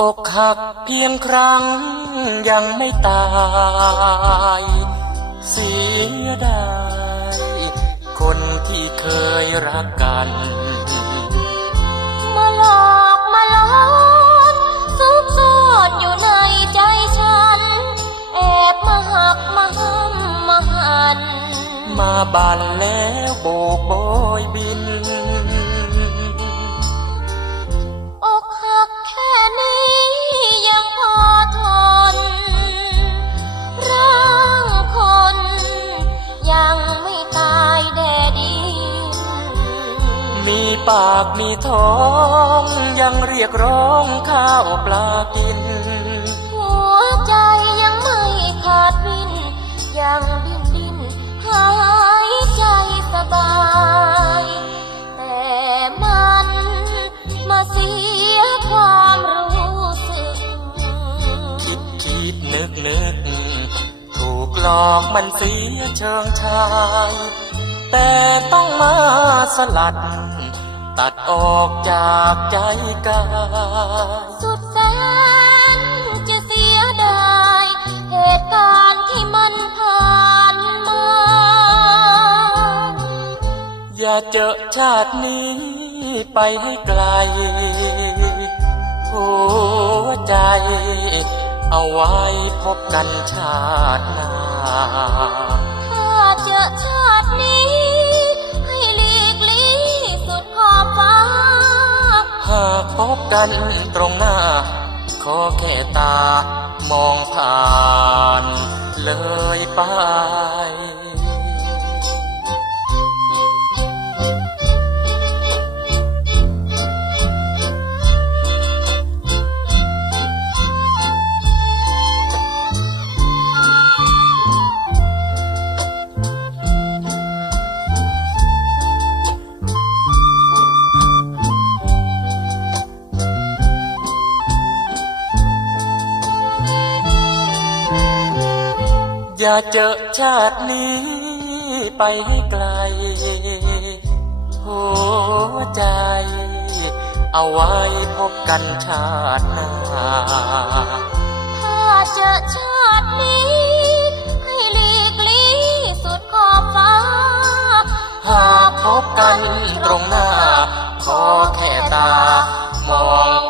อกหักเพียงครั้งยังไม่ตาย เสียดาย คนที่เคยรักกัน มาหลอกมาหลอนซุกซ่อนอยู่ในใจฉัน แอบมาหักมาห้ำมาหัน มาบันแล้วโบกโบยบิน ปากมีท้องยังเรียกร้องข้าวปลากิน หัวใจยังไม่ขาดวิน ยังดิ้นดิ้นหายใจสบาย แต่มันมาเสียความรู้สึก คิดคิดนึกนึกถูกหลอกมันเสียเชิงชาย แต่ต้องมาสลัด ตัดออกจากใจกายสุดแสนจะเสียดาย เหตุการณ์ที่มันผ่านมา อย่าเจอชาตินี้ไปให้ไกล หัวใจ เอาไว้พบกันชาติหน้าถ้าเจอชา พบกันตรงหน้า ขอแค่ตามองผ่านเลยไป อย่าเจอชาตินี้ไปให้ไกล หัวใจ เอาไว้พบกันชาติหน้า ถ้าเจอชาตินี้ ให้หลีกลี่สุดขอบฟ้า หากพบกันตรงหน้า ขอแค่ตามอง